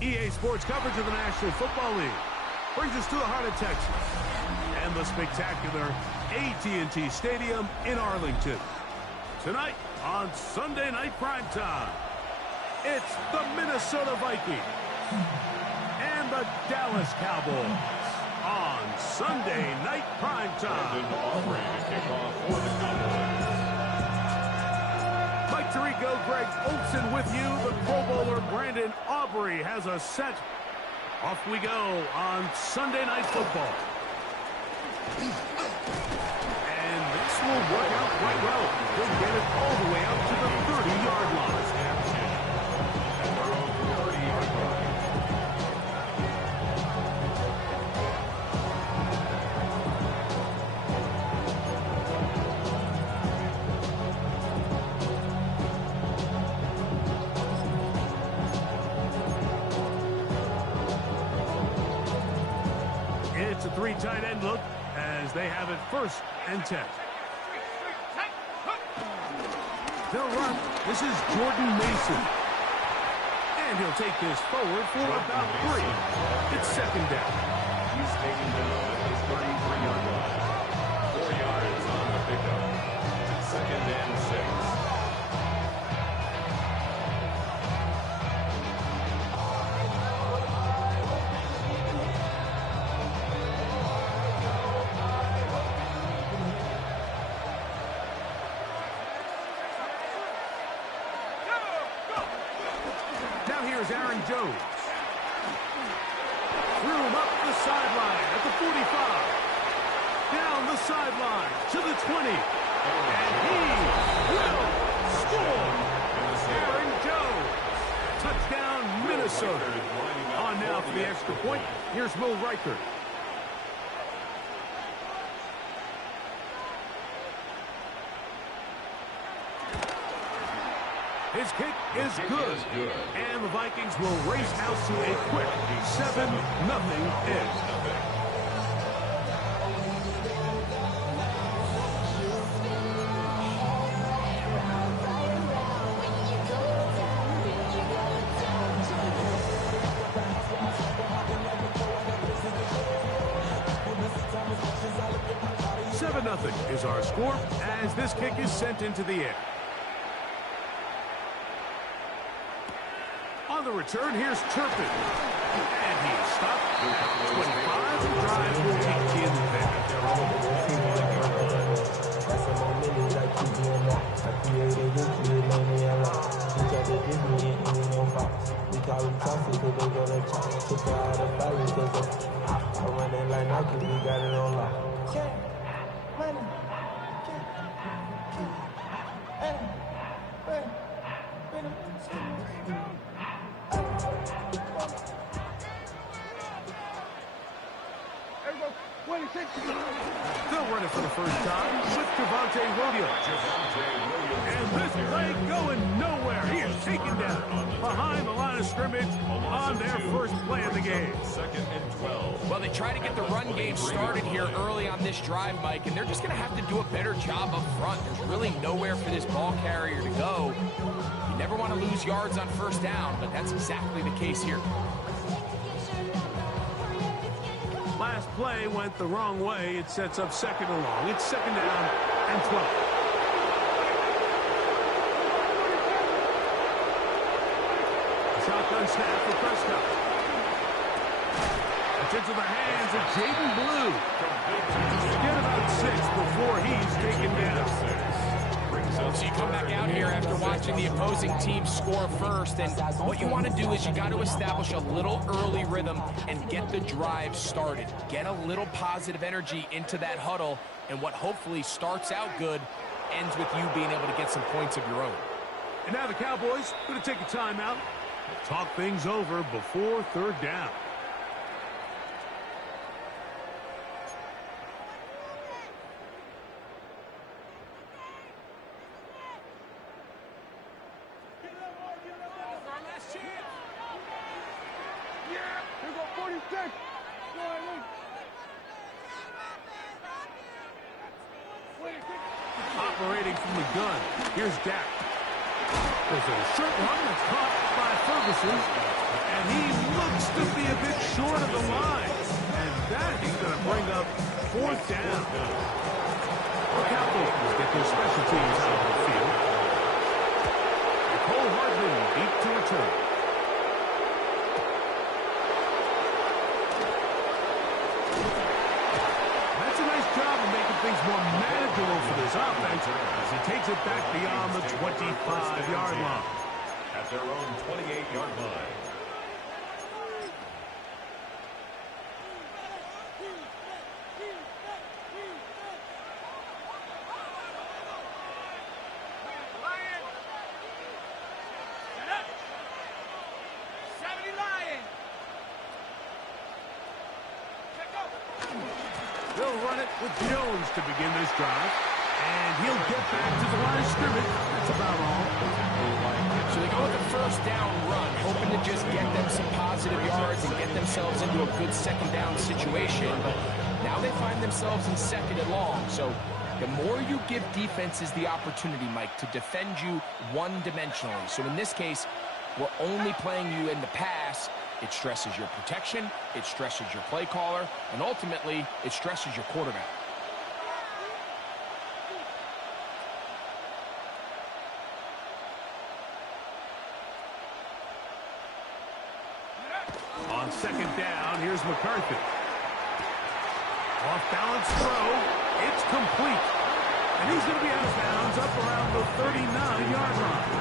EA Sports coverage of the National Football League brings us to the heart of Texas and the spectacular AT&T Stadium in Arlington. Tonight on Sunday Night Primetime, it's the Minnesota Vikings and the Dallas Cowboys on Sunday Night Primetime. Mike Tirico, Greg Olson with you. The Pro Bowler Brandon Aubrey has a set. Off we go on Sunday Night Football. And this will work out quite well. He'll get it all the way up to the 30-yard line. It's a three tight end look as they have it 1st and 10. They'll run. This is Jordan Mason. And he'll take this forward for about 3. It's 2nd down. He's taking down at his 33-yard line. 4 yards on the pickup. 2nd and 6. Here's Aaron Jones. Threw him up the sideline at the 45. Down the sideline to the 20. And he will score. Aaron Jones. Touchdown, Minnesota. On now for the extra point. Here's Will Reichert. His kick is good. And the Vikings will race out to a quick 7-0 edge. Nothing is our score as this kick is sent into the air. On the return, here's Turpin. And he's stopped at 25. The drive will take the advantage. They'll run it for the first time with Javonte Williams. And this play going nowhere. He is taken down behind the line of scrimmage on their first play of the game. 2nd and 12. Well, they try to get the run game started here early on this drive, Mike, and they're just going to have to do a better job up front. There's really nowhere for this ball carrier to go. You never want to lose yards on 1st down, but that's exactly the case here. Last play went the wrong way. It sets up 2nd and long. It's 2nd down and 12. Shotgun snap for Prescott. It's into the hands of Jaden Blue. Get about 6 before he's taken down. So you come back out here after watching the opposing team score first, and what you want to do is you got to establish a little early rhythm and get the drive started. Get a little positive energy into that huddle, and what hopefully starts out good ends with you being able to get some points of your own. And now the Cowboys going to take a timeout. Talk things over before 3rd down. operating from the gun. Here's Dak. There's a short run that's caught by Ferguson, and he looks to be a bit short of the line. And that is going to bring up fourth down. The Cowboys get their special teams out of the field. Cole Hardman deep to return. That's a nice job of making things more manageable for this offense as he takes it back beyond the 25-yard line. At their own 28-yard line. They'll run it with Jones to begin this drive. And he'll get back to the line of scrimmage. That's about all. So they go with a first down run, hoping to just get them some positive yards and get themselves into a good second down situation. But now they find themselves in second and long. So the more you give defenses the opportunity, Mike, to defend you one-dimensionally. So in this case, we're only playing you in the pass. It stresses your protection, it stresses your play caller, and ultimately, it stresses your quarterback. On second down, here's McCarthy. Off-balance throw. It's complete. And he's going to be out of bounds up around the 39-yard line.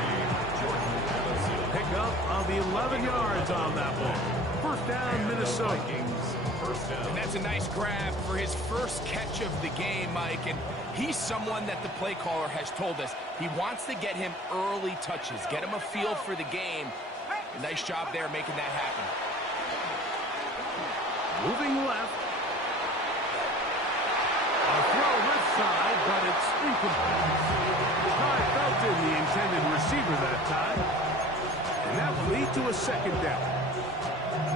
Pickup of 11 yards on that one. First down, Minnesota. And that's a nice grab for his first catch of the game, Mike. And he's someone that the play caller has told us he wants to get him early touches, get him a feel for the game. A nice job there making that happen. Moving left. A throw left side, but it's incomplete. Try Felton, the intended receiver that time. And that will lead to a second down.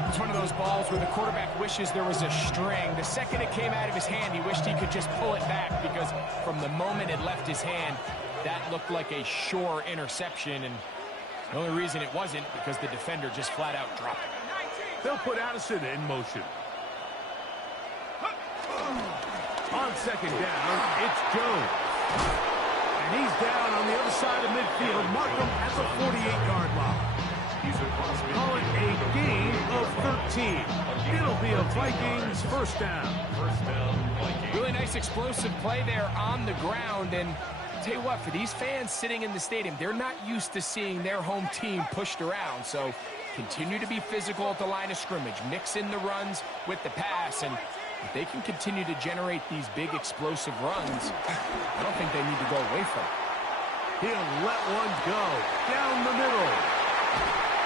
It's one of those balls where the quarterback wishes there was a string. The second it came out of his hand, he wished he could just pull it back because from the moment it left his hand, that looked like a sure interception. And the only reason it wasn't because the defender just flat out dropped it. They'll put Addison in motion. On second down, it's Jones. And he's down on the other side of midfield. Markham at the 48-yard line. Call it a gain of 13. It'll be a Vikings first down. Really nice explosive play there on the ground. And I'll tell you what, for these fans sitting in the stadium, they're not used to seeing their home team pushed around. So continue to be physical at the line of scrimmage. Mix in the runs with the pass. And if they can continue to generate these big explosive runs, I don't think they need to go away from it. He'll let one go down the middle.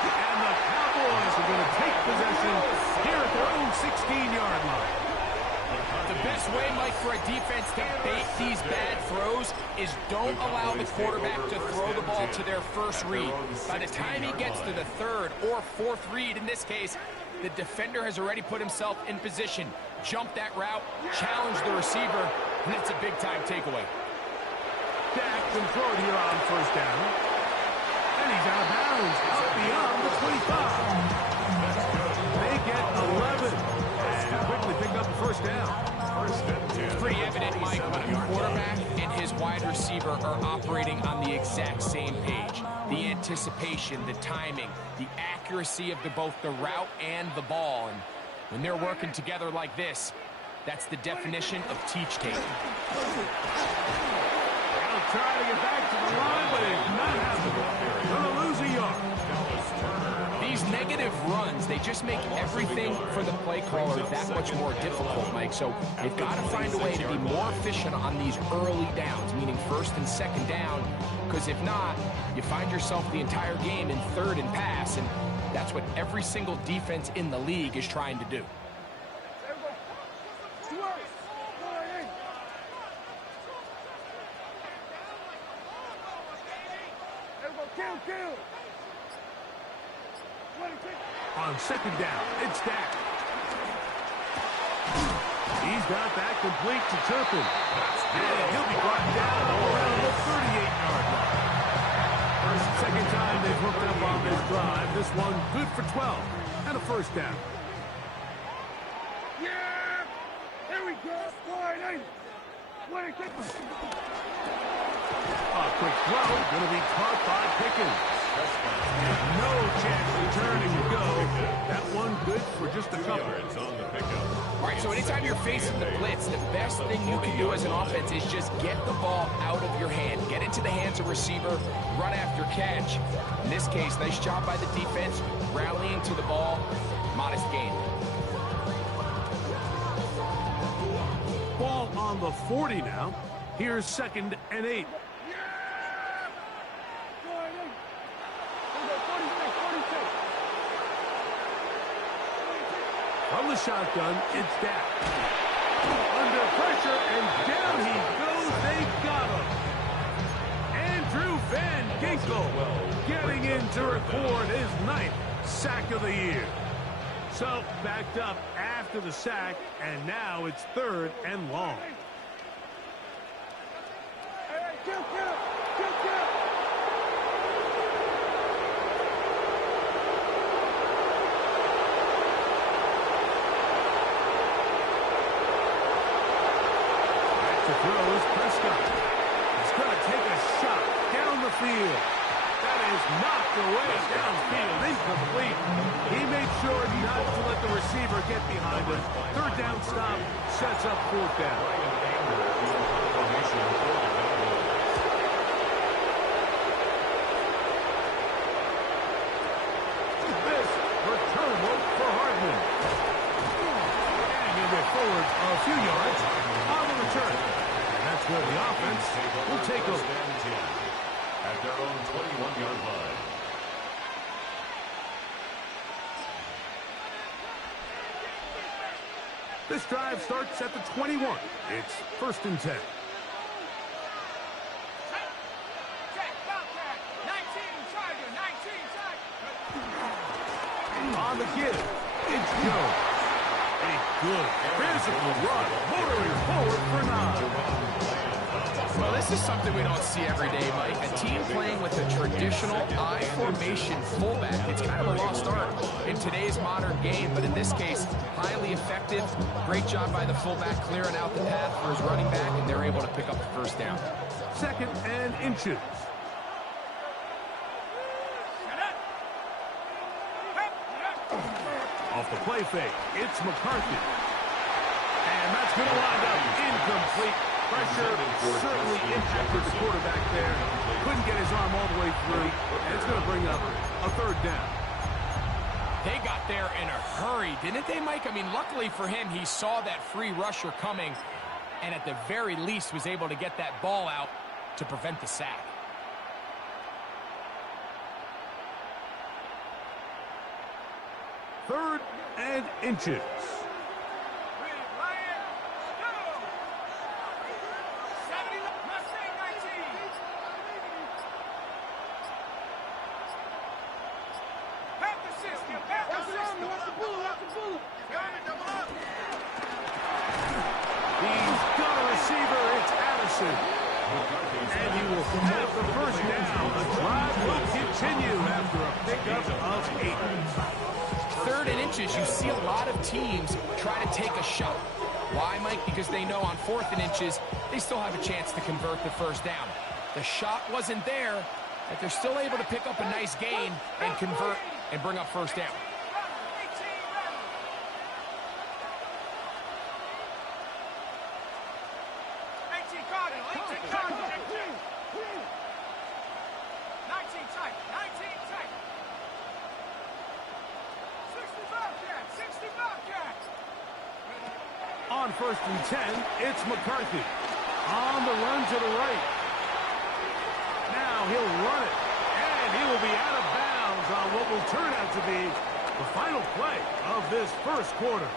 And the Cowboys are going to take possession here at their own 16-yard line. The best way, Mike, for a defense to bait these bad throws is don't allow the quarterback to throw the ball to their first read. By the time he gets to the third or fourth read, in this case, the defender has already put himself in position. Jump that route, challenge the receiver, and that's a big-time takeaway. Dak can throw it here on first down. And he's out of bounds, out beyond the 25. They get 11. And quickly pick up the first down. It's pretty evident, Mike, when a quarterback and his wide receiver are operating on the exact same page. The anticipation, the timing, the accuracy of both the route and the ball. And when they're working together like this, that's the definition of teach tape. They'll try to get back to the line, but it's not happening. Going to lose a yard. These negative runs, they just make everything for the play caller that much more difficult, Mike. So they've got to find a way to be more efficient on these early downs, meaning first and second down, because if not, you find yourself the entire game in third and pass, and that's what every single defense in the league is trying to do. On second down, it's Dak. He's got that complete to Turpin. And he'll be brought down around the 38-yard line. Second time they've hooked up on this drive. This one good for 12 and a first down. Yeah! There we go! Slide in! Let it get me! A quick throw, going to be caught by Pickens. No chance to turn and go. That one good for just a couple. On the pickup. All right, so anytime you're facing the blitz, the best thing you can do as an offense is just get the ball out of your hand. Get into the hands of receiver, run after catch. In this case, nice job by the defense, rallying to the ball, modest gain. Ball on the 40 now. Here's 2nd and 8. From the shotgun, it's Dak. Under pressure, and down he goes. They got him. Andrew Van Ginkel getting in to record his 9th sack of the year. So, backed up after the sack, and now it's 3rd and long. Hey, kill! To throws Prescott. He's going to take a shot down the field. That is knocked away downfield, incomplete. He made sure not to let the receiver get behind him. 3rd down stop sets up 4th down. This returnable for Hardman. And he'll get forward a few yards on the return. And that's where the offense will take over. At their own 21-yard line. This drive starts at the 21. It's 1st and 10. On the give, it's Jones. A good physical run, motoring forward for 9. Well, this is something we don't see every day, Mike. A team playing with a traditional I formation fullback. It's kind of a lost art in today's modern game, but in this case, highly effective. Great job by the fullback clearing out the path for his running back, and they're able to pick up the 1st down. 2nd and inches. Off the play fake, it's McCarthy. And that's going to wind up incomplete. Pressure certainly impacted the quarterback there. Couldn't get his arm all the way through, and it's going to bring up a 3rd down. They got there in a hurry, didn't they, Mike? I mean, luckily for him, he saw that free rusher coming, and at the very least was able to get that ball out to prevent the sack. Third and inches. And he will have the 1st down. The drive will continue after a pickup of 8. 3rd and inches, you see a lot of teams try to take a shot. Why, Mike? Because they know on 4th and inches, they still have a chance to convert the 1st down. The shot wasn't there, but they're still able to pick up a nice gain and convert and bring up 1st down. On 1st and 10, it's McCarthy. On the run to the right. Now he'll run it. And he will be out of bounds on what will turn out to be the final play of this 1st quarter.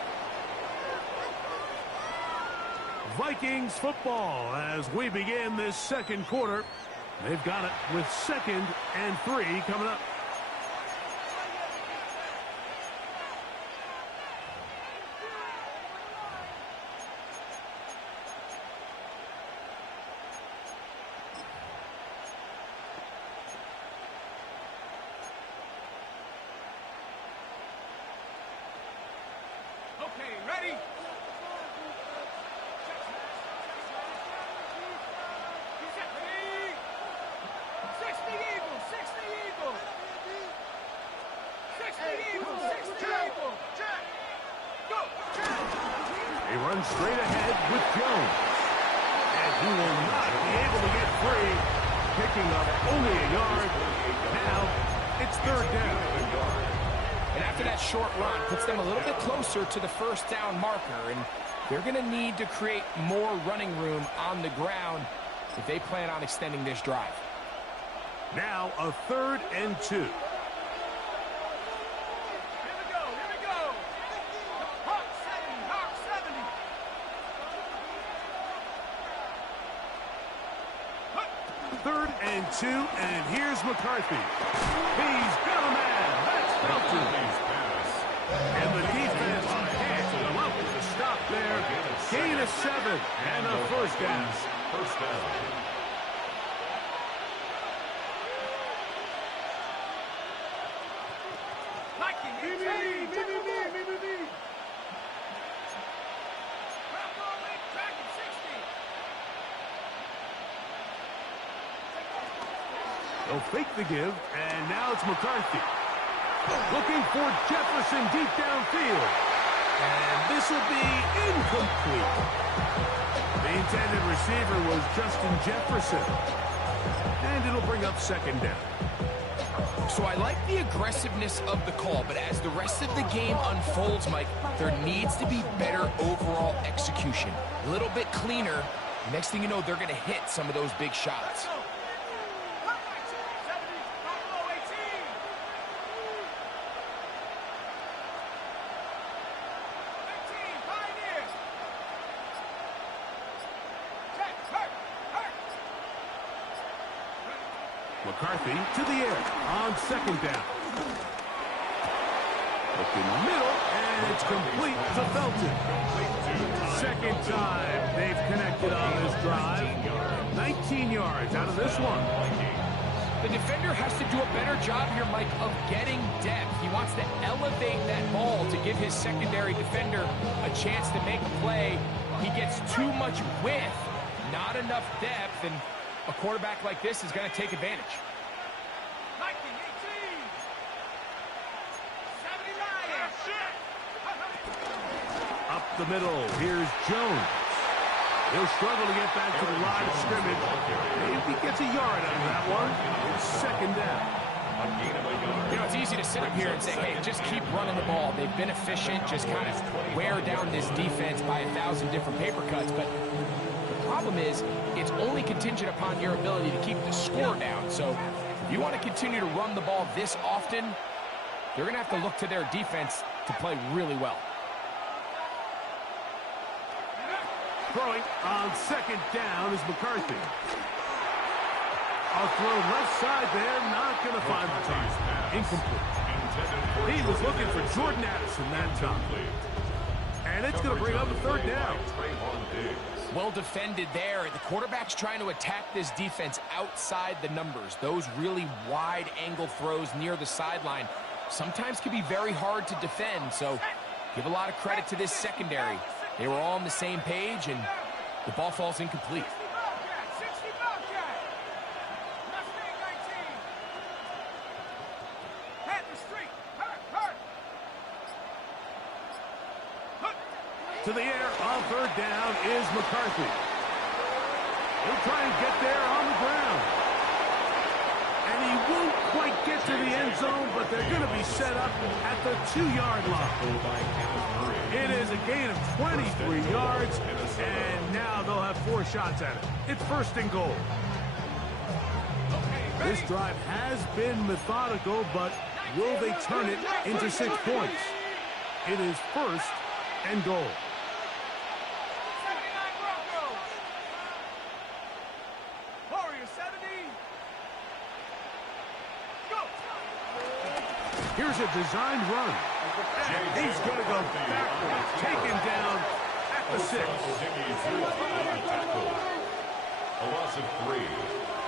Vikings football as we begin this 2nd quarter. They've got it with 2nd and 3 coming up. Okay, ready? 60 Eagles, 60 Eagles. 60 Eagles, 60 Eagles. Check. Go. Check. They run straight ahead with Jones. And he will not be able to get free, picking up only a yard. Now it's third down. And after that short run, puts them a little bit closer to the first down marker. And they're going to need to create more running room on the ground if they plan on extending this drive. Now a 3rd and 2. Here we go, here we go. Hawk 70, Hawk 3rd and 2, and here's McCarthy. He's got a man. That's Felton. And the defense can't come up with a stop there. Gain of 7 and a first down. First down. They'll fake the give, and now it's McCarthy. Looking for Jefferson deep downfield. And this will be incomplete. The intended receiver was Justin Jefferson. And it'll bring up second down. So I like the aggressiveness of the call, but as the rest of the game unfolds, Mike, there needs to be better overall execution. A little bit cleaner. Next thing you know, they're going to hit some of those big shots. McCarthy to the air on second down. Looking middle, and it's complete to Felton. Second time they've connected on this drive. 19 yards out of this one. The defender has to do a better job here, Mike, of getting depth. He wants to elevate that ball to give his secondary defender a chance to make a play. He gets too much width, not enough depth, and a quarterback like this is going to take advantage. 19, 18, 79. Up the middle, here's Jones. He'll struggle to get back to the line of scrimmage. If he gets a yard out of that one, it's second down. You know, it's easy to sit up here and say, hey, just keep running the ball. They've been efficient, just kind of wear down this defense by 1,000 different paper cuts. But the problem is, it's only contingent upon your ability to keep the score down. So if you want to continue to run the ball this often, they're going to have to look to their defense to play really well. Throwing on second down is McCarthy. I'll throw left side there, not going to find the time. Incomplete. He was looking for Jordan Addison that time. And it's going to bring up a third down. Well defended there. The quarterback's trying to attack this defense outside the numbers. Those really wide angle throws near the sideline sometimes can be very hard to defend. So give a lot of credit to this secondary. They were all on the same page, and the ball falls incomplete. To the air on third down is McCarthy. He'll try and get there on the ground. And he won't quite get to the end zone, but they're going to be set up at the 2-yard line. It is a gain of 23 yards, and now they'll have 4 shots at it. It's first and goal. This drive has been methodical, but will they turn it into 6 points? It is first and goal. Here's a designed run. And he's going to go backwards, taken down at the 6. A loss of 3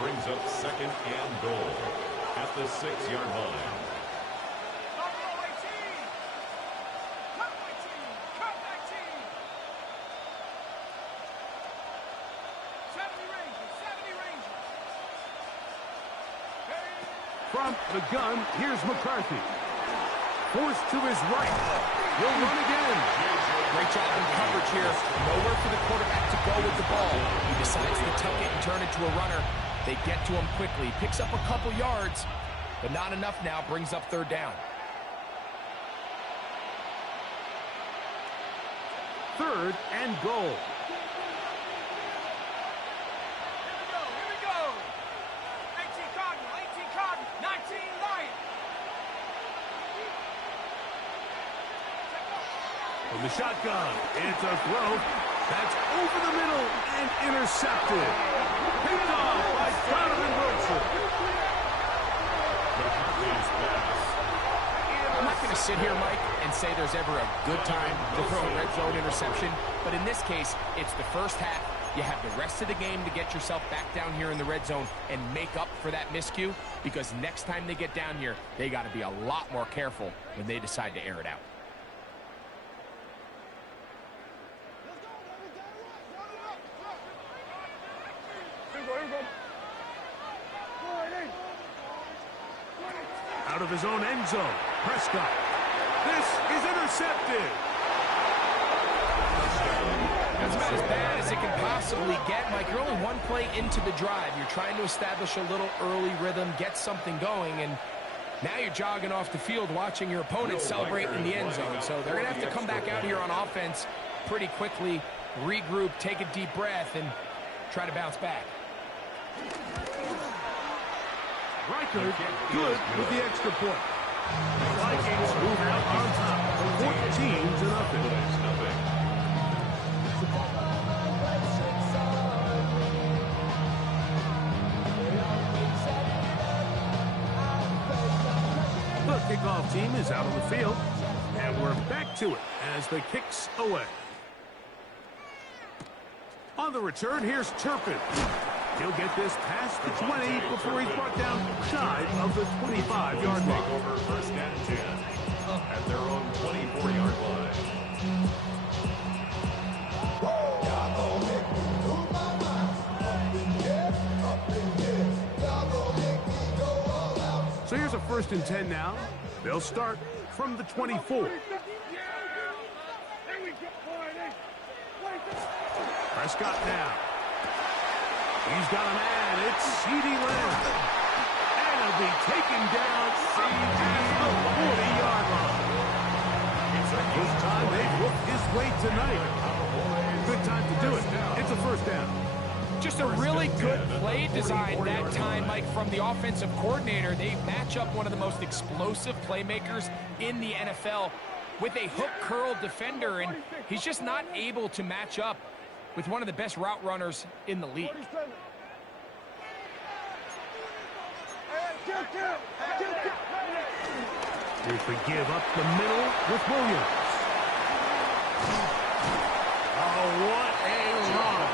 brings up second and goal at the 6-yard line. From the gun, here's McCarthy. Forced to his right. He'll run again. Great job in coverage here. Nowhere for the quarterback to go with the ball. He decides to tuck it and turn it to a runner. They get to him quickly. Picks up a couple yards, but not enough now. Brings up third down. Third and goal. Here we go. 18 Cardinal, 18 Cardinal, 19 Lion. From the shotgun, it's a throw. That's over the middle and intercepted. Picked off by Donovan Wilson. I'm not going to sit here, Mike, and say there's ever a good time to throw a red zone interception, but in this case, it's the first half. You have the rest of the game to get yourself back down here in the red zone and make up for that miscue, because next time they get down here, they got to be a lot more careful when they decide to air it out. Out of his own end zone, Prescott. This is intercepted. That's about as bad as it can possibly get, Mike. You're only one play into the drive. You're trying to establish a little early rhythm, get something going, and now you're jogging off the field watching your opponent celebrate in the end zone. So they're going to have to come back out here on offense pretty quickly, regroup, take a deep breath, and try to bounce back. Reichard, good with the extra point. Vikings move out on top, 14-0. The kickoff team is out on the field, and we're back to it as the kick's away. On the return, here's Turpin. He'll get this past the 20 before he's brought down shy of the 25-yard line. Take over first and 10 at their own 24-yard line. So here's a 1st and 10 now. They'll start from the 24. Prescott now. He's got a man. It's CeeDee Lamb. And he'll be taken down at the 40-yard line. This time they've whooped his way tonight. Good time to do it. It's a 1st down. Just a really good play design that time, Mike, from the offensive coordinator. They match up one of the most explosive playmakers in the NFL with a hook curl defender, and he's just not able to match up with one of the best route runners in the league. Here's the give up the middle with Williams. Oh, what a run.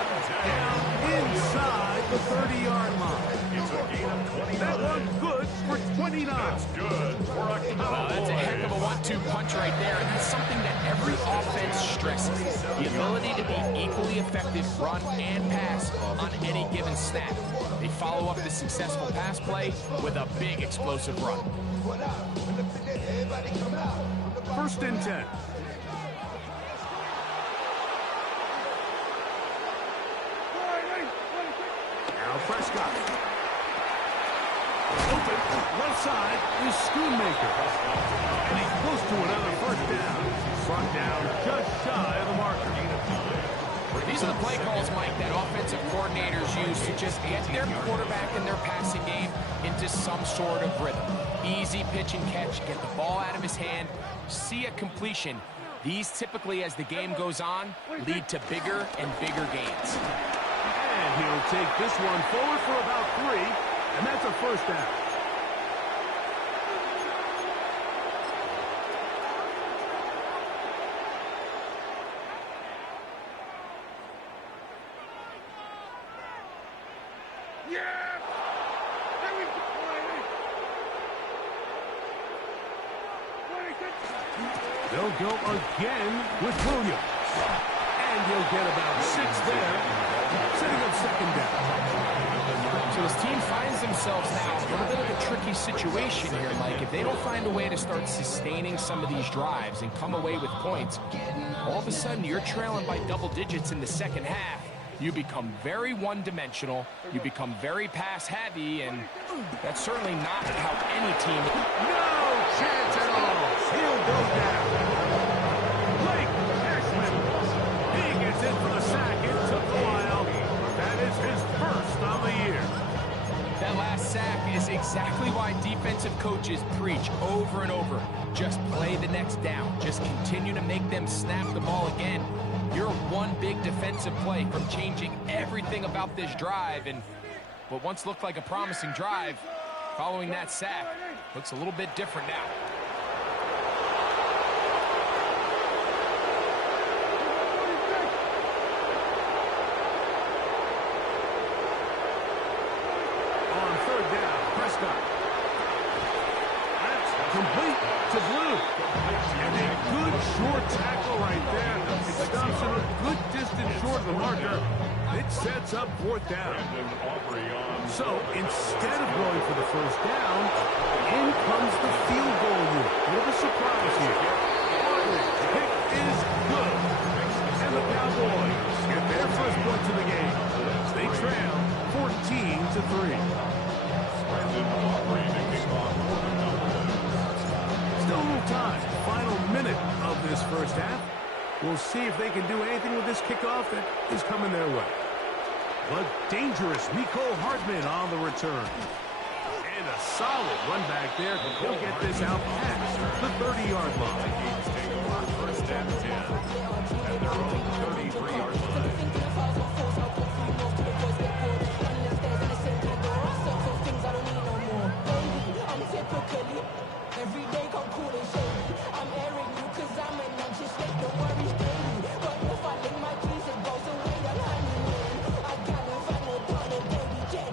Down inside the 30-yard line. It's a gain of 29. That one's good for 29. That's good for a Oh, that's a heck of a 1-2 punch right there, and that's something that every offense stresses. The ability to be equally effective, run and pass on any given snap. They follow up the successful pass play with a big explosive run. 1st and 10. Now Prescott. Open, left side is Schoonmaker. And he's close to another 1st down. Brought down just shy of the marker. These are the play calls, Mike, that offensive coordinators use to just get their quarterback and their passing game into some sort of rhythm. Easy pitch and catch, get the ball out of his hand, see a completion. These typically, as the game goes on, lead to bigger and bigger gains. And he'll take this one forward for about 3, and that's a 1st down. They'll go again with Williams. And he'll get about 6 there. setting up second down. So this team finds themselves now in a bit of a tricky situation here, Mike. If they don't find a way to start sustaining some of these drives and come away with points, all of a sudden you're trailing by double digits in the second half. You become very one-dimensional, you become very pass-heavy, and that's certainly not how any team... No chance at all. He'll go down. Blake Cashman. He gets in for the sack. It took a while. That is his first of the year. That last sack is exactly why defensive coaches preach over and over. Just play the next down. Just continue to make them snap the ball again. You're one big defensive play from changing everything about this drive, and what once looked like a promising drive, following that sack, looks a little bit different now. On third down, Prescott. That's complete to Blue. And a good short tackle right there. It stops him a good distance short of the marker. It sets up fourth down. So instead of going for the first down, in comes the field goal unit. A bit of a surprise here. Kick is good. And the Cowboys get their first points of the game. They trail 14-3. Still a little time. Final minute of this first half. We'll see if they can do anything with this kickoff that is coming their way. But dangerous Mecole Hardman on the return. And a solid run back there. He'll get this out past the 30-yard line. First and 10 at their own 33-yard line. Every day come cool and shady. I'm airing you cause I'm an anxious state. Don't worry, steady. But if I link my keys, it goes away. I'm honeymoon. I gotta find a dollar, baby. Jet.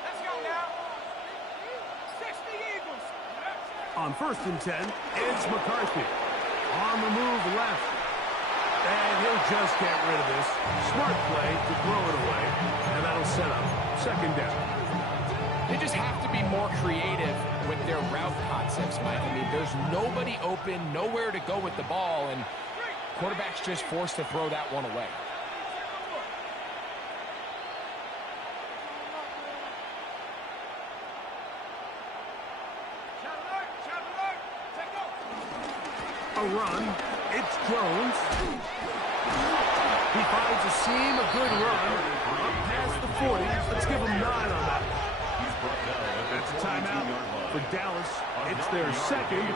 Let's go now. 60 Eagles. On first and 10, it's McCarthy. On the move left. And he'll just get rid of this. Smart play to throw it away. And that'll set up second down. They just have to be more creative with their route concepts, Mike. I mean, there's nobody open, nowhere to go with the ball, and quarterback's just forced to throw that one away. A run. It's Jones. He finds a seam, a good run. Up past the 40. Let's give him 9 on that. That's a timeout for Dallas. It's their second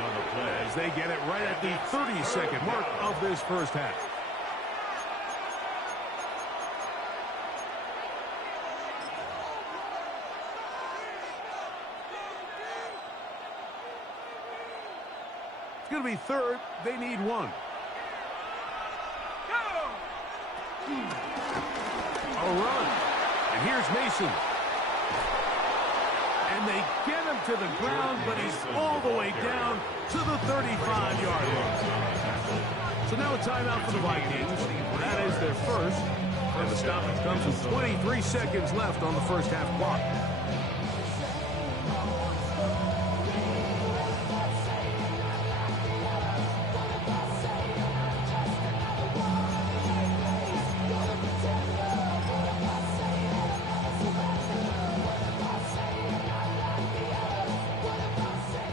as they get it right at the 30-second mark of this first half. It's going to be third. They need one. A run. And here's Mason. And they get him to the ground, but he's all the way down to the 35-yard line. So now a timeout for the Vikings. That is their first. And the stoppage comes with 23 seconds left on the first half clock.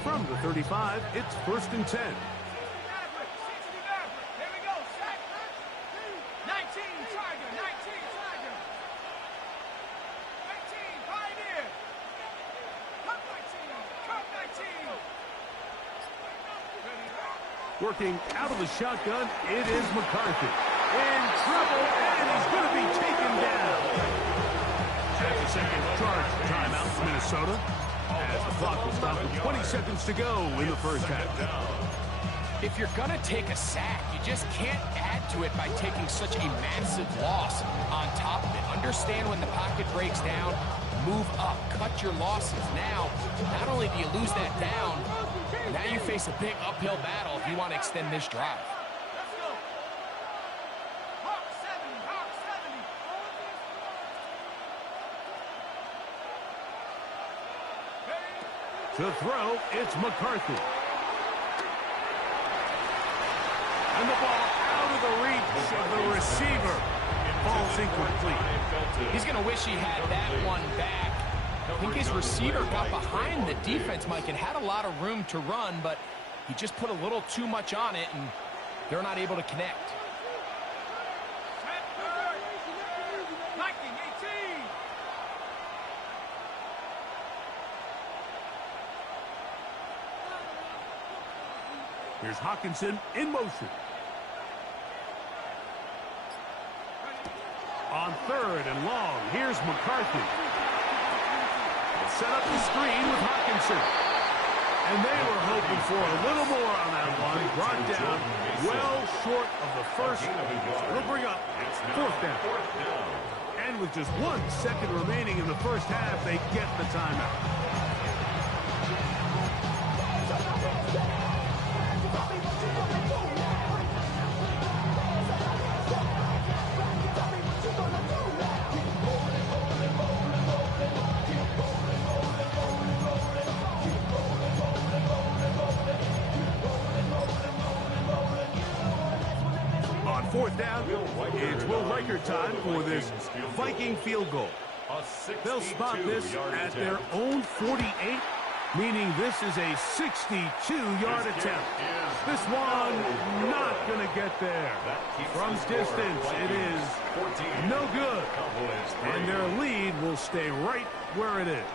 From the 35, it's first and 10. Here we go. 19 Tiger. 19 Tiger. 19 Pioneer. Cup 19. Cup 19. Working out of the shotgun, it is McCarthy. In trouble, and he's going to be taken down. That's a second charge timeout for Minnesota. As the clock will stop with 20 seconds to go in the first half. If you're going to take a sack, you just can't add to it by taking such a massive loss on top of it. Understand when the pocket breaks down, move up, cut your losses. Now, not only do you lose that down, now you face a big uphill battle if you want to extend this drive. To throw, it's McCarthy. And the ball out of the reach of the receiver. Falls incomplete. He's going to wish he had that one back. I think his receiver got behind the defense, Mike, and had a lot of room to run, but he just put a little too much on it, and they're not able to connect. 19-18. Here's Hawkinson in motion. On third and long, here's McCarthy. Set up the screen with Hawkinson. And they were hoping for a little more on that one. Brought down well short of the first. It'll bring up fourth down. And with just 1 second remaining in the first half, they get the timeout. Fourth down, it's Will Riker time for this Viking field goal. They'll spot this at their own 48, meaning this is a 62-yard attempt. This one not going to get there. From distance, it is no good. And their lead will stay right where it is.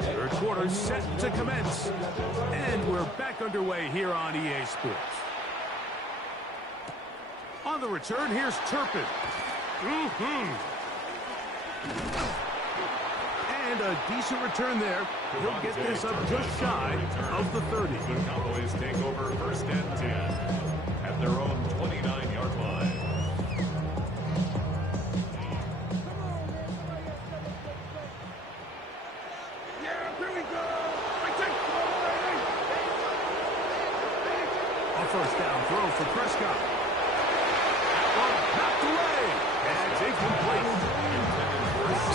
Third quarter set to commence. And we're back underway here on EA Sports. On the return, here's Turpin. And a decent return there. He'll get this up just shy of the 30. The Cowboys take over first and 10 at their own 29-yard line. First down throw for Prescott. That one knocked away. And it's incomplete.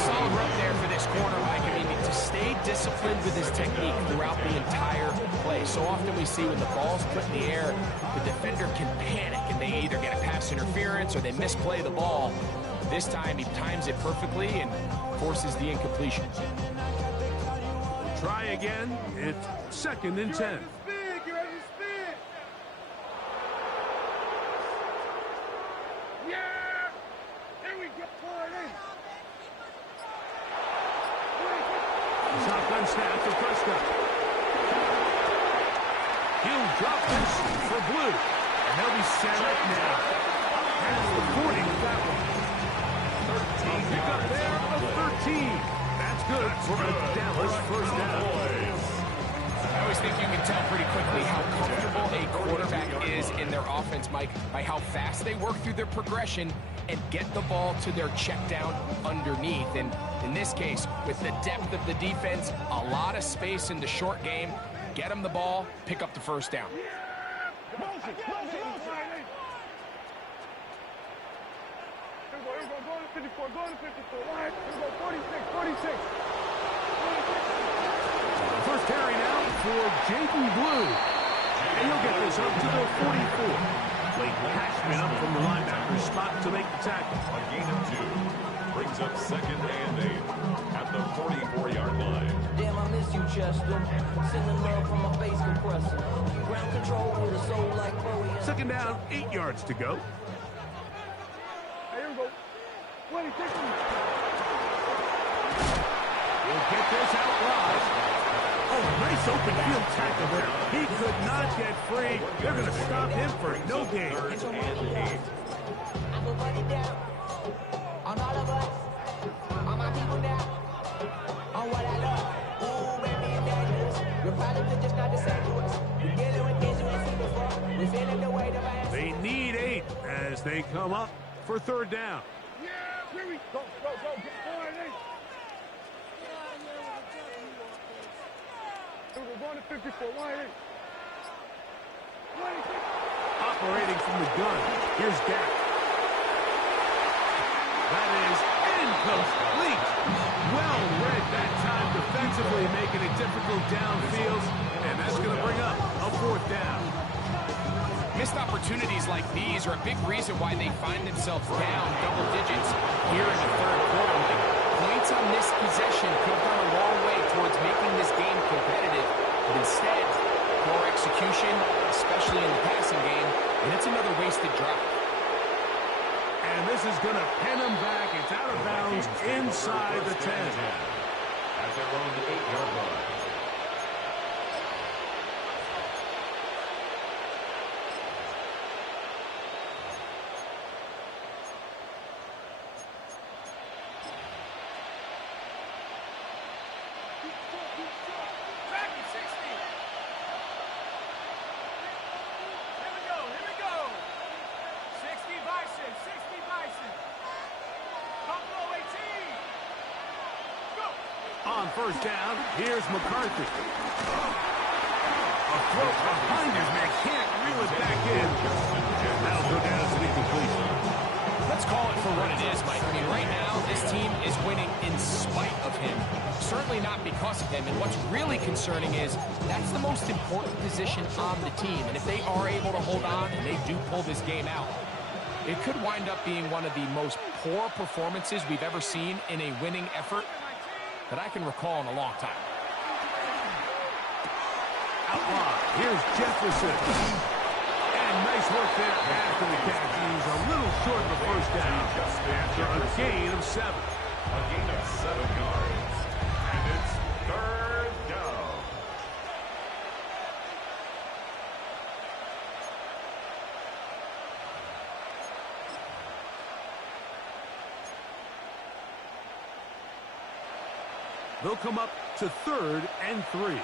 Solid run there for this corner, Mike. I mean, to stay disciplined with his technique throughout the entire play. So often we see when the ball's put in the air, the defender can panic and they either get a pass interference or they misplay the ball. This time he times it perfectly and forces the incompletion. Try again. It's second and 10. Shotgun snap for Prescott. He'll drop this for Blue. And they'll be set up now. Past the 40 with that one. 13 pick up there of 13. That's good for a Dallas first down. I always think you can tell pretty quickly how comfortable a quarterback is in their offense, Mike, by how fast they work through their progression and get the ball to their check down underneath. And in this case, with the depth of the defense, a lot of space in the short game, get them the ball, pick up the first down. First carry now for Jaden Blue. And he'll get this up to the 44. Late Cashman up from the linebacker spot to make the tackle. A gain of 2 brings up second and 8 at the 44-yard line. Damn, I miss you, Chester. Sending love from my face compressor. Ground control with a soul like Chloe. Second down, 8 yards to go. Here we go. 26. He'll get this out wide. Oh, nice open field tackle there. He could not get free. They're going to stop him for no gain. Third and 8. I'm a buddy down. On all of us. On my people now. On what I love. Ooh, baby, it's dangerous. Your problems are just not the same to us. We're dealing with things you ain't seen before. We're feeling the weight of our They need 8 as they come up for third down. Yeah, here we go. Go, go, get going. We're going to 54. Why? operating from the gun. Here's Dak. That is incomplete. Well read that time defensively, making it difficult downfield, and that's going to bring up a 4th down. Missed opportunities like these are a big reason why they find themselves down double digits here in the 3rd quarter. Like, points on this possession could have gone a long way towards making this game competitive, but instead, poor execution, especially in the passing game, and it's another wasted drive. And this is going to pin him back. It's out of bounds inside the 10. At their own 8-yard line. On 1st down, here's McCarthy. A throw behind his man, can't reel it back in. That'll go down as an incompletion. Let's call it for what it is, Mike. I mean, right now, this team is winning in spite of him. Certainly not because of him. And what's really concerning is that's the most important position on the team. And if they are able to hold on and they do pull this game out, it could wind up being one of the most poor performances we've ever seen in a winning effort that I can recall in a long time. Outlaw, here's Jefferson. And nice work there after the catch. He's a little short of the 1st down after a gain of 7. A gain of 7 yards. And it's 3rd down. They'll come up to 3rd and 3. 70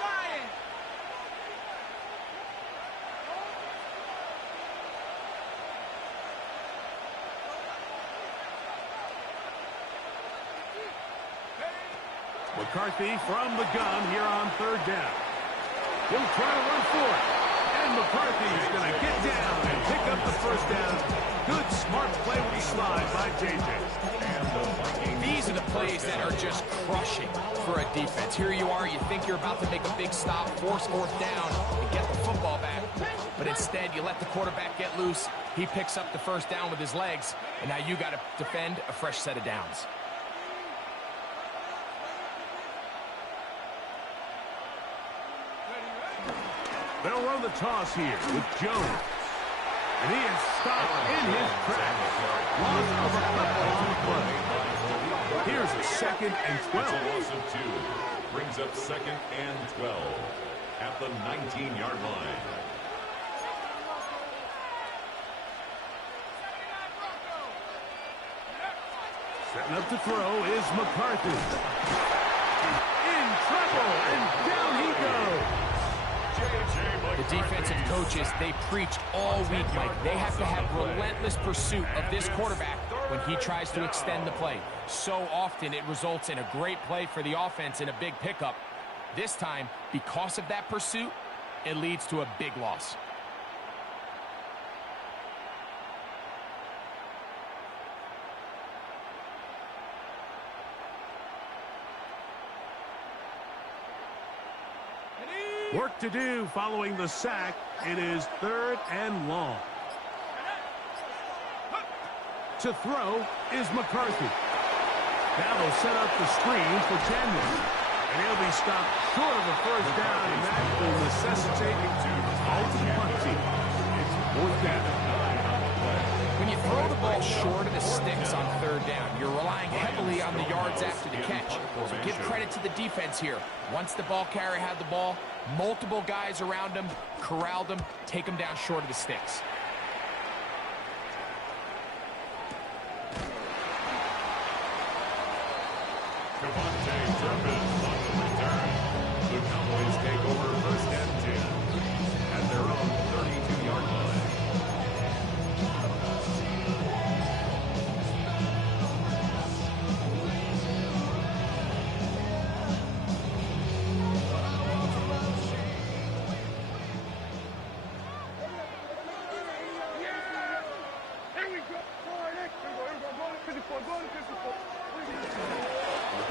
Lions. McCarthy from the gun here on 3rd down. He'll try to run for it. And McCarthy's going to get down and pick up the 1st down. Good, smart play with the slide by J.J. These are the plays that are just crushing for a defense. Here you are, you think you're about to make a big stop, force 4th down, and get the football back. But instead, you let the quarterback get loose. He picks up the 1st down with his legs, and now you got to defend a fresh set of downs. They'll run the toss here with Jones. And he is stopped in his tracks. Loss of a couple on the play. Here's a 2nd and 12. It's a loss of 2. Brings up 2nd and 12 at the 19-yard line. Setting up to throw is McCarthy. In trouble, and down he goes. The defensive coaches, they preached all week, Mike. They have to have relentless pursuit of this quarterback when he tries to extend the play. So often it results in a great play for the offense and a big pickup. This time, because of that pursuit, it leads to a big loss. Work to do following the sack. It is 3rd and long. To throw is McCarthy. Now they'll set up the screen for Chandler. And he'll be stopped short of the 1st down, and that will necessitate all to the punt team. It's 4th down. When you throw the ball short of the sticks on 3rd down, you're relying heavily on the yards after the catch. So give credit to the defense here. Once the ball carrier had the ball, multiple guys around him, corralled him, take him down short of the sticks. Devontae Turpin on the return. The Cowboys take over 1st and 10 at their own 32-yard line.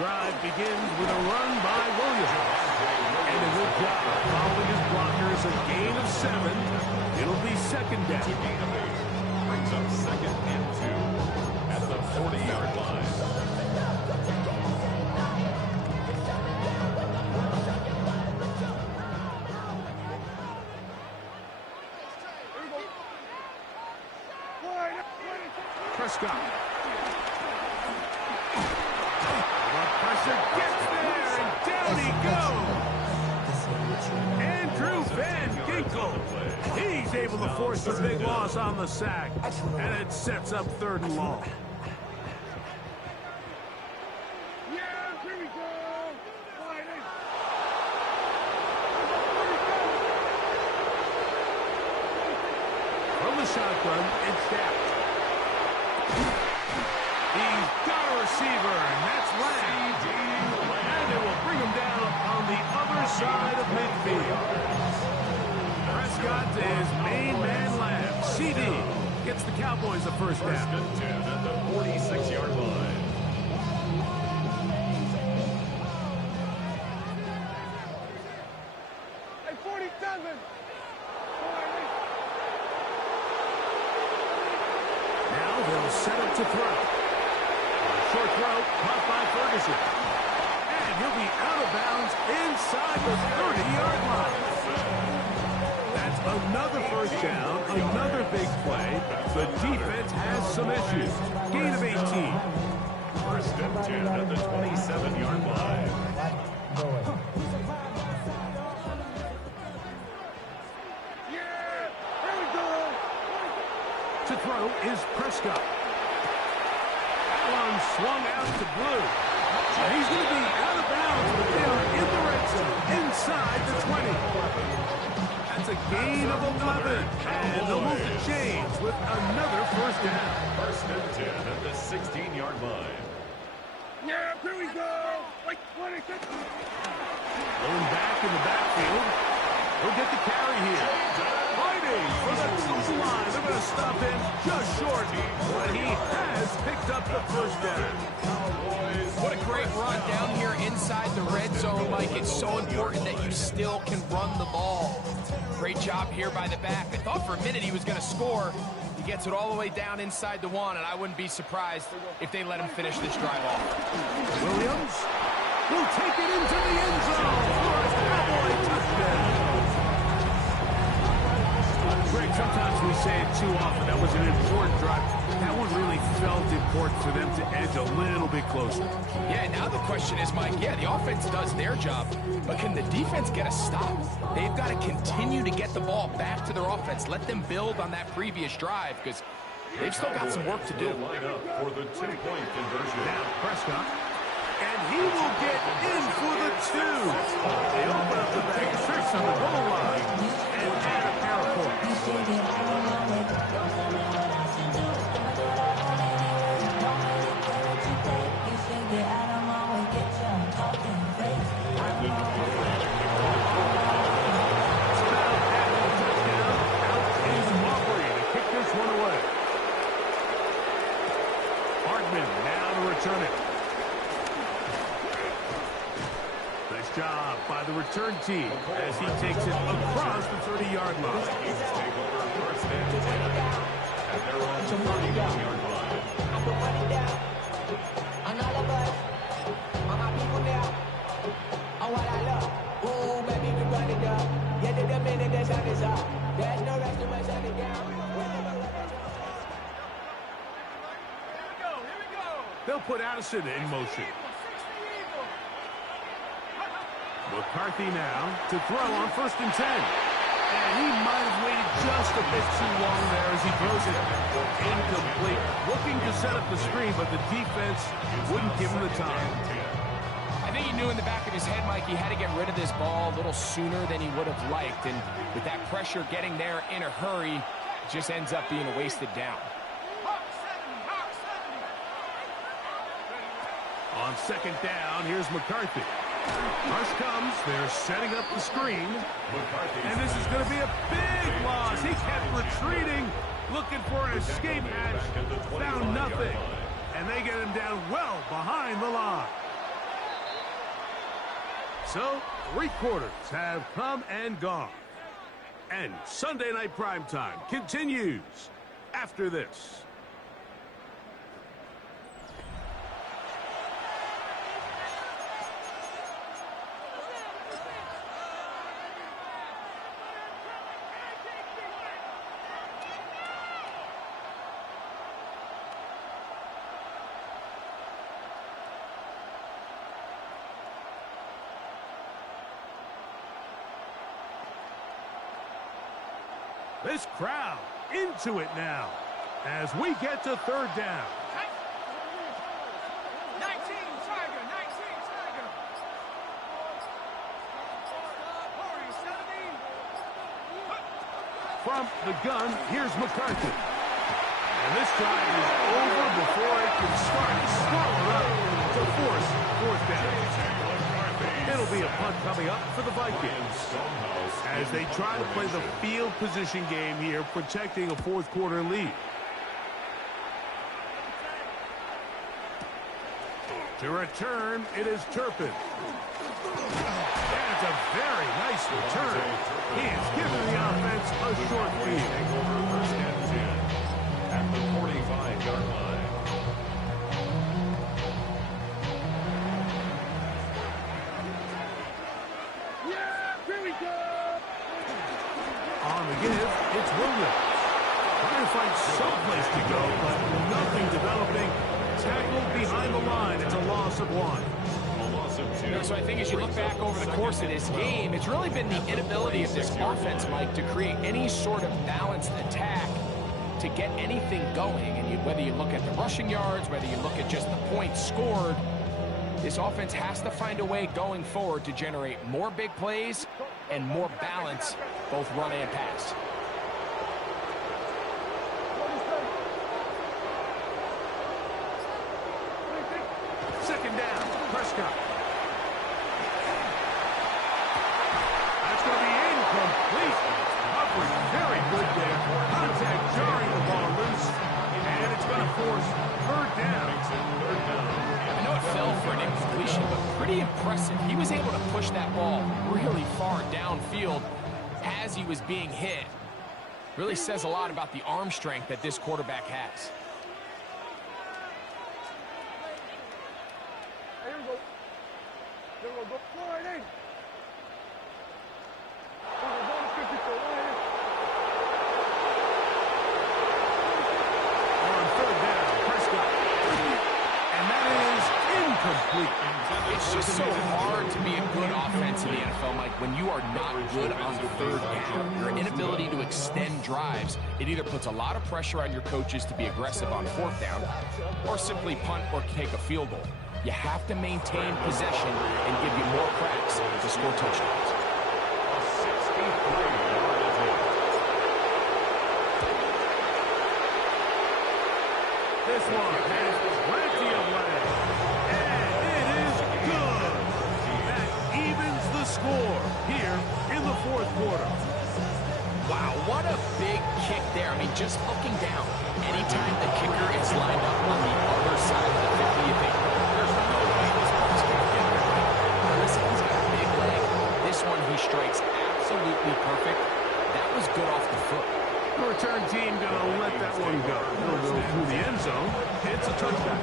drive begins with a run by Williams. And a good job following his blockers, a gain of 7. It'll be second down. Brings up 2nd and 2 at the 40-yard line. Prescott. The pressure gets there, and down he goes. Andrew Van Ginkel. He's able to force the big loss on the sack, and it sets up 3rd and long. From the shotgun, it's down. He's got a receiver, and that's Lamb. And it will bring him down on the other side of midfield. Prescott to his main man Lamb. CD gets the Cowboys a first down. 1st and 10 at the 46-yard line. Hey, 47. Now they'll set up to throw. Short throw, caught by Ferguson. And he'll be out of bounds inside the 30-yard line. That's another first down, another big play. The defense has some issues. Gain of 18. 1st and 10 at the 27-yard line. To throw is Prescott. That one swung out to Blue. And he's going to be out of bounds, but they are in the red zone, inside the 20. That's a gain of 11. And they'll move the chains with another first down. 1st and 10 at the 16-yard line. Yeah, here we go. Like 26. Going back in the backfield. He'll get the carry here. Fighting for the close line. They're going to stop him just short. But he has picked up the first down. What a great run down here inside the red zone, Mike. It's so important that you still can run the ball. Great job here by the back. I thought for a minute he was going to score. He gets it all the way down inside the 1, and I wouldn't be surprised if they let him finish this drive off. Williams will take it into the end zone for a Cowboy touchdown. Greg, sometimes we say it too often. That was an important drive. That one really felt important for them to edge a little bit closer. Yeah, now the question is, Mike, yeah, the offense does their job, but can the defense get a stop? They've got to continue to get the ball back to their offense. Let them build on that previous drive, because they've still got some work to do. Line up for the 2-point conversion. Now Prescott, and he will get in for the 2. They open up the bag of tricks on the goal line and add a pair of points. Return it. Nice job by the return team as he takes it across the 30-yard line. Eagles take over 1st and 10 at their own 30-yard line. They'll put Addison in motion. McCarthy now to throw on 1st and 10. And he might have waited just a bit too long there as he throws it incomplete. Looking to set up the screen, but the defense wouldn't give him the time. I think he knew in the back of his head, Mike, he had to get rid of this ball a little sooner than he would have liked. And with that pressure getting there in a hurry, it just ends up being a wasted down. On 2nd down, here's McCarthy. Rush comes. They're setting up the screen. And this is going to be a big loss. He kept retreating, looking for an escape hatch. Found nothing. And they get him down well behind the line. So, 3 quarters have come and gone. And Sunday Night Primetime continues after this. This crowd into it now as we get to 3rd down. 19, Tiger, 19, Tiger. Hurry, 17. From the gun, here's McCarthy. And this drive is over before it can start. Swallow up to force 4th down. It'll be a punt coming up for the Vikings as they try to play the field position game here, protecting a 4th quarter lead. To return, it is Turpin. That's a very nice return. He is giving the offense a short field. First and 10 at the 45-yard line. On the give, it's Williams. Trying to find some place to go, but nothing developing. Tackled behind the line. It's a loss of 1. A loss of 2. So I think as you look back over the course of this game, it's really been the inability of this offense, Mike, to create any sort of balanced attack to get anything going. And whether you look at the rushing yards, whether you look at just the points scored, this offense has to find a way going forward to generate more big plays and more balance, both run and pass. Second down, Prescott. That's going to be incomplete. Coverage very good there. Contact jarring the ball loose. And it's going to force 3rd down. I know it fell for an incompletion, but pretty impressive. He was able to push that ball really far downfield as he was being hit. Really says a lot about the arm strength that this quarterback has. Here we go. Here we go. Go right in. Go to 54, right in. On 3rd down, Prescott. And that is incomplete. It's just so hard to be a good offense in the NFL, Mike, when you are not good on 3rd down. Your inability to extend drives, it either puts a lot of pressure on your coaches to be aggressive on 4th down or simply punt or take a field goal. You have to maintain possession and give you more cracks to score touchdowns. This one has plenty of legs. And it is good. That evens the score here in the 4th quarter. Wow, what a big kick there. I mean, just looking down, anytime the kicker is lined up on the other side of the 50, you think, there's no way this ball's going to get there. But listen, he's got a big leg. This one, he strikes absolutely perfect. That was good off the foot. The return team going to let that one go. It'll go through the end zone. It's a touchback.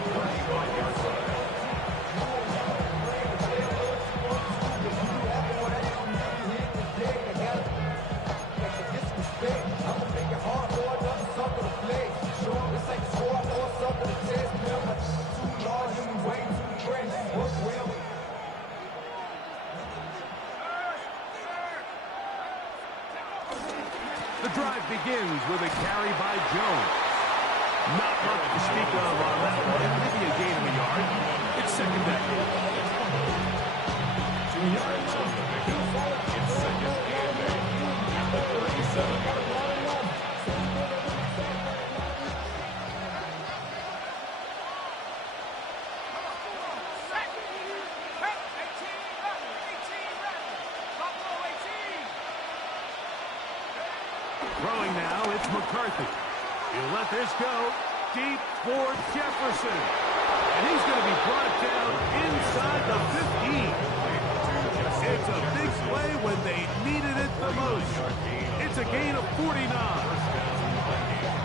The drive begins with a carry by Jones. Not much to speak of on that one. Maybe a gain of a yard. It's 2nd down. 2 yards on the pickup. It's 2nd and 8 at the 37-yard line. Throwing now, it's McCarthy. He'll let this go deep for Jefferson. And he's going to be brought down inside the 15. It's a big play when they needed it the most. It's a gain of 49.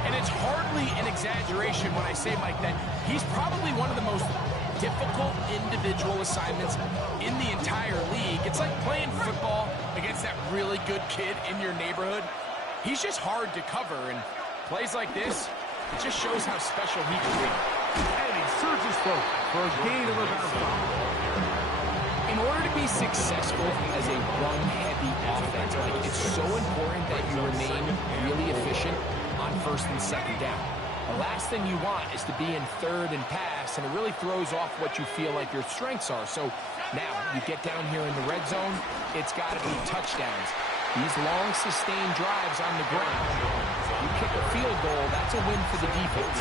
And it's hardly an exaggeration when I say, Mike, that he's probably one of the most difficult individual assignments in the entire league. It's like playing football against that really good kid in your neighborhood. He's just hard to cover, and plays like this, it just shows how special he can be. And he surges forward for a gain of about 5. In order to be successful as a run-heavy offense, Mike, it's so important that you remain really efficient on first and second down. The last thing you want is to be in third and pass, and it really throws off what you feel like your strengths are. So now you get down here in the red zone, it's got to be touchdowns. These long, sustained drives on the ground. You kick a field goal, that's a win for the defense.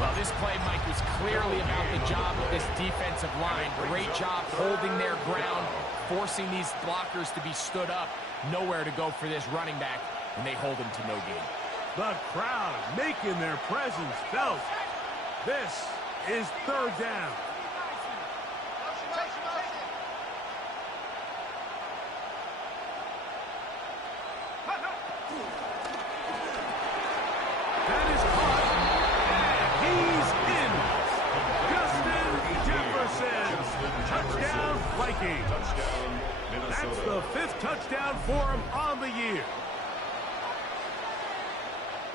Well, this play, Mike, was clearly about the job of this defensive line. Great job holding their ground, forcing these blockers to be stood up. Nowhere to go for this running back, and they hold him to no gain. The crowd making their presence felt. This is third down. That is caught, and he's in. Justin Jefferson, touchdown Vikings. That's the 5th touchdown for him on the year.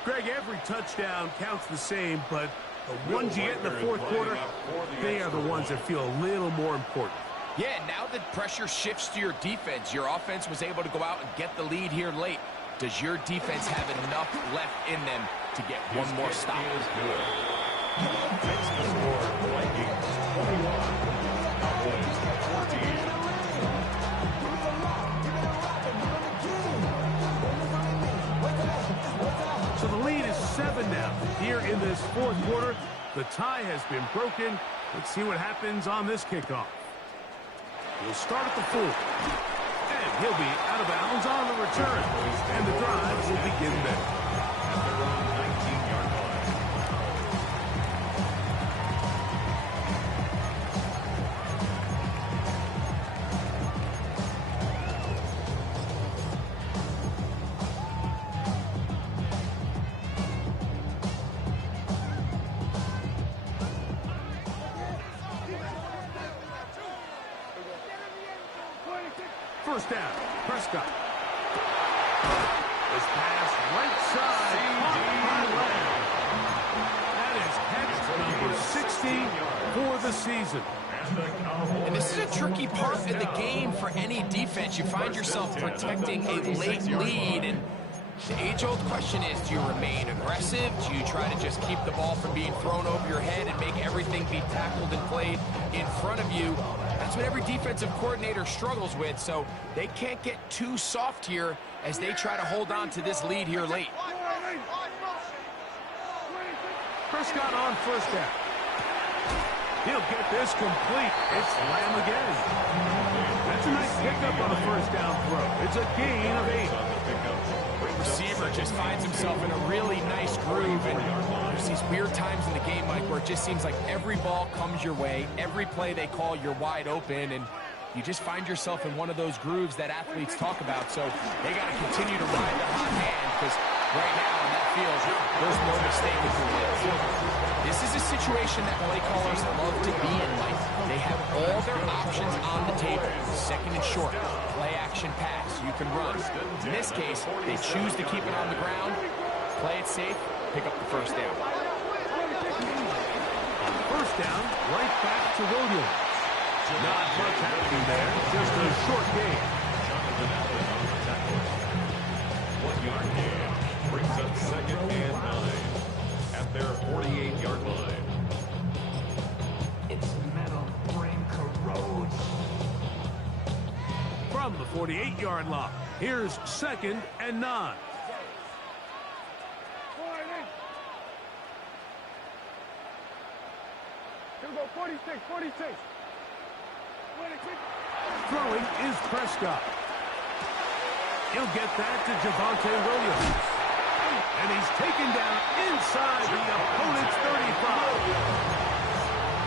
Greg, every touchdown counts the same, but the ones you get in the fourth quarter, they are the ones that feel a little more important. Yeah, now that pressure shifts to your defense, your offense was able to go out and get the lead here late. Does your defense have enough left in them to get one more stop? Takes the score, Vikings 21, Cowboys 14. So the lead is 7 now. Here in this fourth quarter, the tie has been broken. Let's see what happens on this kickoff. He'll start at the 4. And he'll be out of bounds on the return. And the drive will begin there. At their own 19-yard line. First down, Prescott. This pass right side, caught by Lamb. That is catch number 60 for the season. And this is a tricky part of the game for any defense. You find yourself protecting a late lead, and the age-old question is, do you remain aggressive? Do you try to just keep the ball from being thrown over your head and make everything be tackled and played in front of you? That's what every defensive coordinator struggles with, so they can't get too soft here as they try to hold on to this lead here late. Prescott on first down. He'll get this complete. It's Lamb again. That's a nice pickup on a first down throw. It's a gain of 8. Receiver just finds himself in a really nice groove, and there's these weird times in the game, Mike, where it just seems like every ball comes your way, every play they call, you're wide open, and you just find yourself in one of those grooves that athletes talk about. So they got to continue to ride the hot hand, because right now on that field, there's no mistake if there is. This is a situation that play callers love to be in, Mike. They have all their options on the table. Second and short, play action pass, you can run. In this case, they choose to keep it on the ground, play it safe, pick up the first down. First down, right back to Williams. Not much happening there, just a short gain. 1-yard gain brings up 2nd and 9 at their 48-yard line. It's metal, brain corrodes. From the 48-yard line, here's 2nd and 9. Here we go, 46, 46. Throwing is Prescott. He'll get that to Javonte Williams. And he's taken down inside the opponent's 35.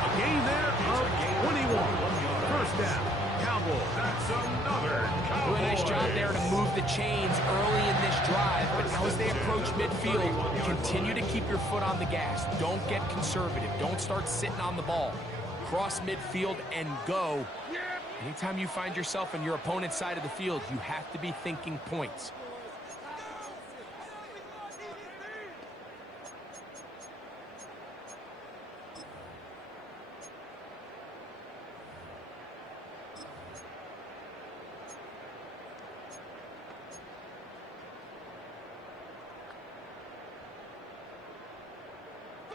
A gain there of 21. First down, Cowboys. fumble. That's another Cowboy. Really nice job there to move the chains early in this drive, but now as they approach midfield, continue to keep your foot on the gas. Don't get conservative. Don't start sitting on the ball. Cross midfield and go. Anytime you find yourself on your opponent's side of the field, you have to be thinking points.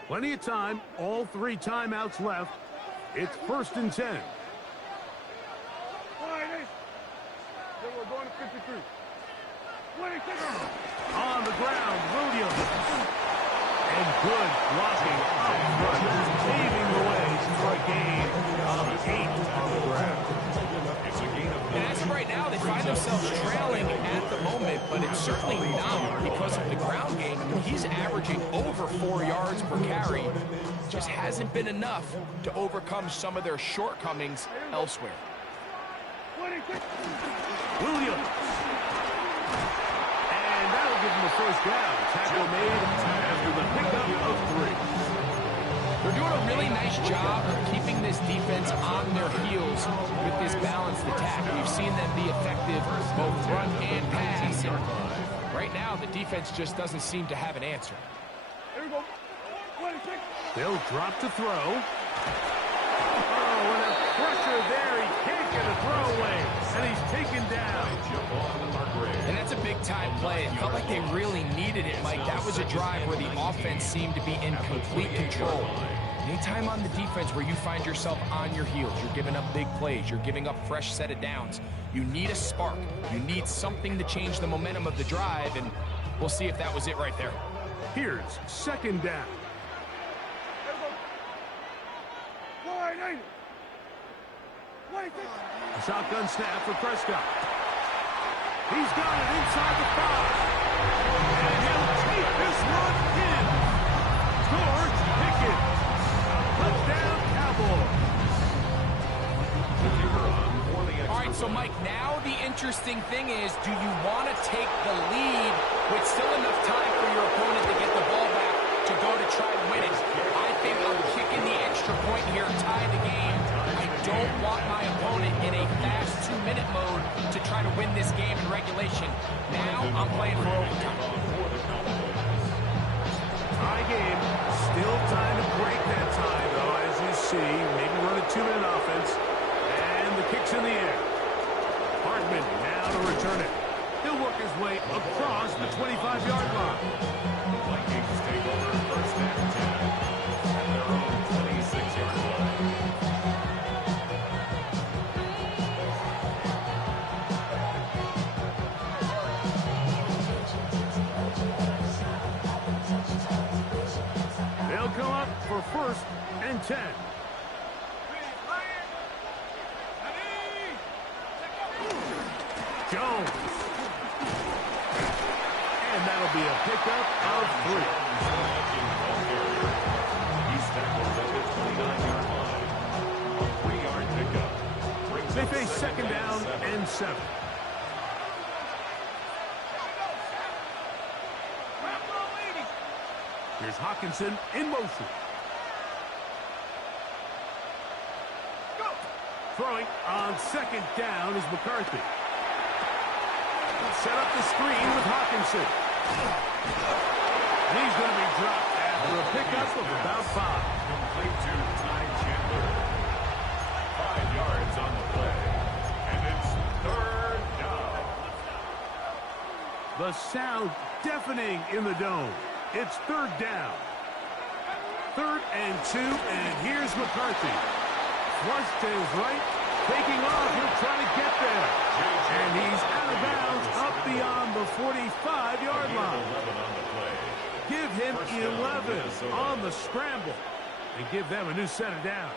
Plenty of time, all 3 timeouts left. It's 1st and 10. We're going to 53. On the ground, Williams. And good blocking up front, paving the way for a gain of 8 on the ground. It's a gain of And as of right now, they find themselves trailing at the moment, but it's certainly not because of the ground game. I mean, he's averaging over 4 yards per carry. Just hasn't been enough to overcome some of their shortcomings elsewhere. Williams. And that'll give him a first down. Tackle made after the pickup of 3. They're doing a really nice job of keeping this defense on their heels with this balanced attack. We've seen them be effective both run and pass. And right now, the defense just doesn't seem to have an answer. Here we go. 26. They'll drop to throw. Oh, and a pressure there. He can't get a throw away. And he's taken down. And that's a big-time play. It felt like they really needed it, Mike. That was a drive where the offense seemed to be in complete control. Anytime on the defense where you find yourself on your heels, you're giving up big plays, you're giving up fresh set of downs, you need a spark. You need something to change the momentum of the drive, and we'll see if that was it right there. Here's 2nd down. A shotgun snap for Prescott. He's got it inside the 5. And he'll take this one in. George Pickens. Touchdown, Cowboys. All right, so Mike, now the interesting thing is, do you want to take the lead with still enough time for your opponent to get the ball back to go to try to win it? I think I'm kicking the extra point here, tie the game. I don't want my opponent in a fast 2-minute mode to try to win this game in regulation. Now I'm playing for overtime. Tie game. Still time to break that tie, though, as you see. Maybe run a 2-minute offense. And the kick's in the air. Hardman now to return it. He'll work his way across the 25-yard line. Vikings take over 1st and 10 at their own 26-yard line. They'll come up for 1st and 10. Jones. And that'll be a pickup of 3. He's tackled at the 29-yard line. A 3-yard pickup. They face 2nd down and 7. Here's Hawkinson in motion. Throwing on 2nd down is McCarthy. Set up the screen with Hawkinson. And he's going to be dropped after a pickup of about 5. Complete to Ty Chandler. 5 yards on the play. And it's 3rd down. The sound deafening in the dome. It's 3rd down. 3rd and 2, and here's McCarthy. Flush to his right, taking off, he'll try to get there. And he's out of bounds up beyond the 45-yard line. Give him 11 on the scramble and give them a new set of downs.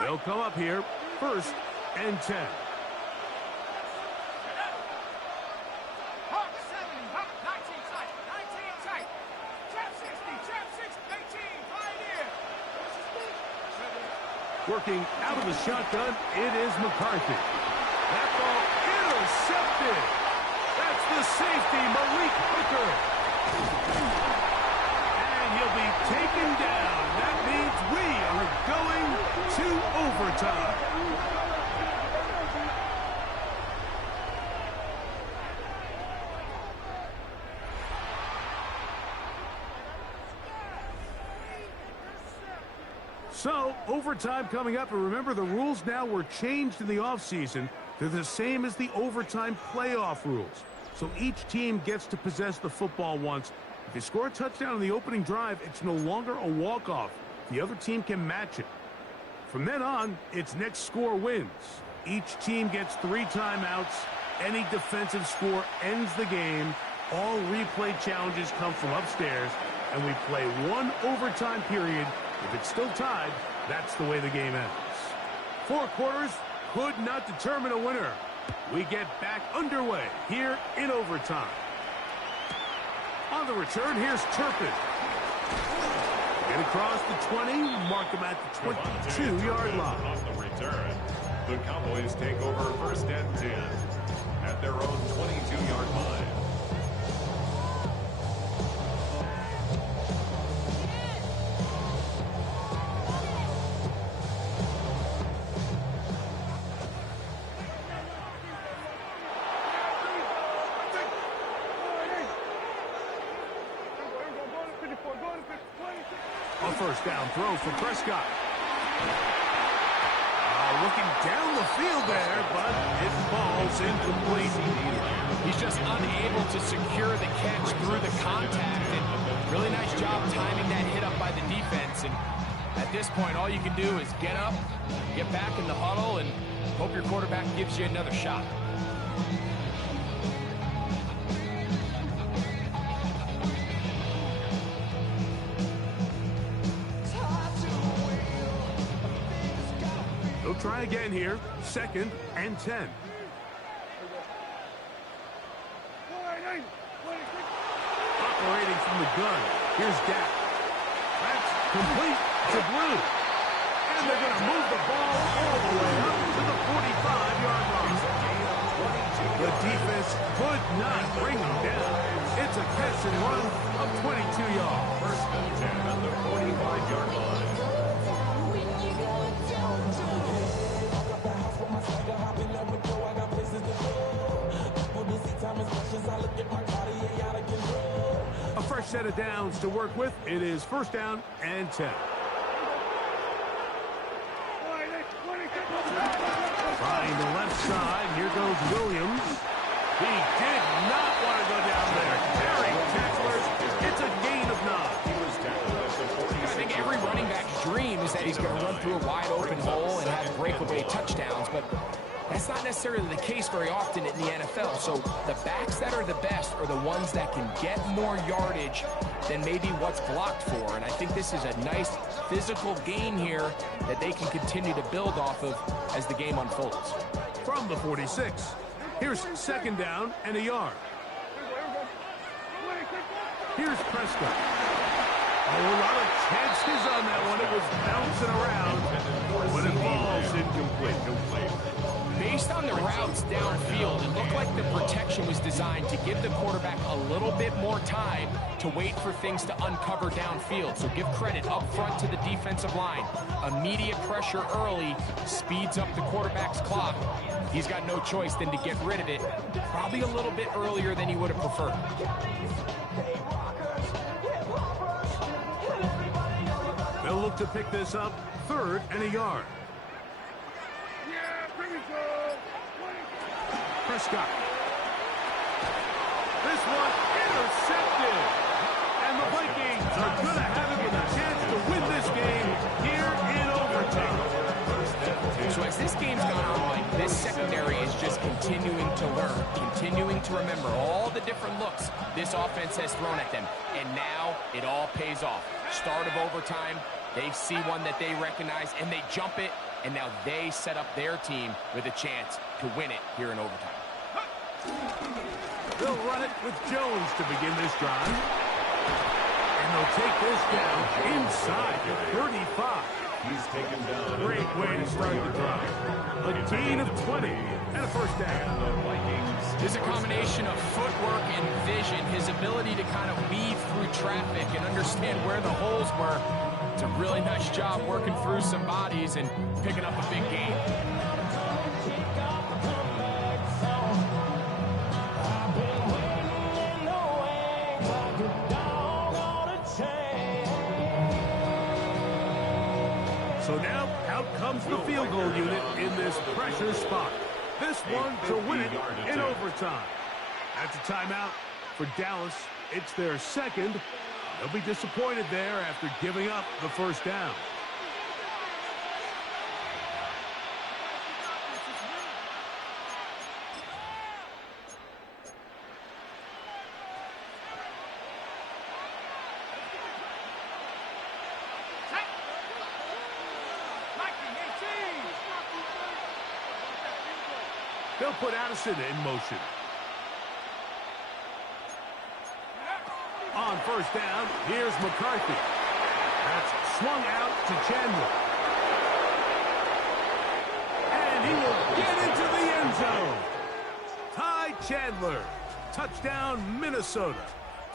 They'll come up here, 1st and 10. Working out of the shotgun, it is McCarthy. That ball intercepted. That's the safety, Malik Hooker. And he'll be taken down. That means we are going to overtime. So, overtime coming up, and remember the rules now were changed in the offseason. They're the same as the overtime playoff rules. So each team gets to possess the football once. If they score a touchdown on the opening drive, it's no longer a walk-off. The other team can match it. From then on, it's next score wins. Each team gets 3 timeouts. Any defensive score ends the game. All replay challenges come from upstairs, and we play 1 overtime period. If it's still tied, that's the way the game ends. 4 quarters could not determine a winner. We get back underway here in overtime. On the return, here's Turpin. Get across the 20, mark him at the 22-yard line. On the return, the Cowboys take over first and 10 at their own 22-yard line. A first down throw for Prescott. Looking down the field there, but it falls incomplete. He's just unable to secure the catch through the contact. And really nice job timing that hit up by the defense. And at this point, all you can do is get up, get back in the huddle, and hope your quarterback gives you another shot. They'll try again here. 2nd and 10. Operating from the gun. Here's Dak. That's complete to Blue. And they're going to move the ball all the way up to the 45-yard line. The defense could not bring them down. It's a catch and run of 22 yards. First and 10 at the 45-yard line. A fresh set of downs to work with. It is first down and 10. Trying the left side. Here goes Williams. He did not want to go down there. Carrying tacklers. It's a gain of 9. He was tackled at the 46. I think every running back's dream is that he's going to run through a wide open hole and have breakaway touchdowns, but that's not necessarily the case very often in the NFL. So the backs that are the best are the ones that can get more yardage than maybe what's blocked for. And I think this is a nice physical gain here that they can continue to build off of as the game unfolds. From the 46. Here's 2nd down and a yard. Here's Prescott. A lot of chances on that one. It was bouncing around, but it falls incomplete. Based on the routes downfield, it looked like the protection was designed to give the quarterback a little bit more time to wait for things to uncover downfield. So give credit up front to the defensive line. Immediate pressure early speeds up the quarterback's clock. He's got no choice than to get rid of it, probably a little bit earlier than he would have preferred. They'll look to pick this up 3rd and a yard. Prescott. This one intercepted. And the Vikings are going to have it with a chance to win this game here in overtime. So as this game's gone on, Mike, this secondary is just continuing to learn, continuing to remember all the different looks this offense has thrown at them. And now it all pays off. Start of overtime, they see one that they recognize, and they jump it. And now they set up their team with a chance to win it here in overtime. They'll run it with Jones to begin this drive. And they'll take this down inside the 35. He's taken down. Great way to start the drive. A gain of 20 and a first down. And the Vikings. There's a combination of footwork and vision, his ability to kind of weave through traffic and understand where the holes were. It's a really nice job working through some bodies and picking up a big gain. So now, out comes the field goal unit in this pressure spot. This one to win it in overtime. That's a timeout for Dallas. It's their second. They'll be disappointed there after giving up the first down. They'll put Addison in motion. On first down, here's McCarthy. That's swung out to Chandler. And he will get into the end zone. Ty Chandler. Touchdown, Minnesota.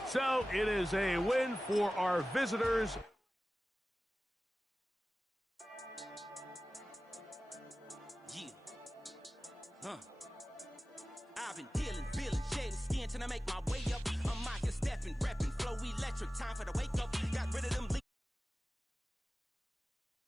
So it is a win for our visitors. I've been dealing, feeling, shedding skin till I make my way up. I'm out here stepping, repping, flow electric, time for the wake up. Got rid of them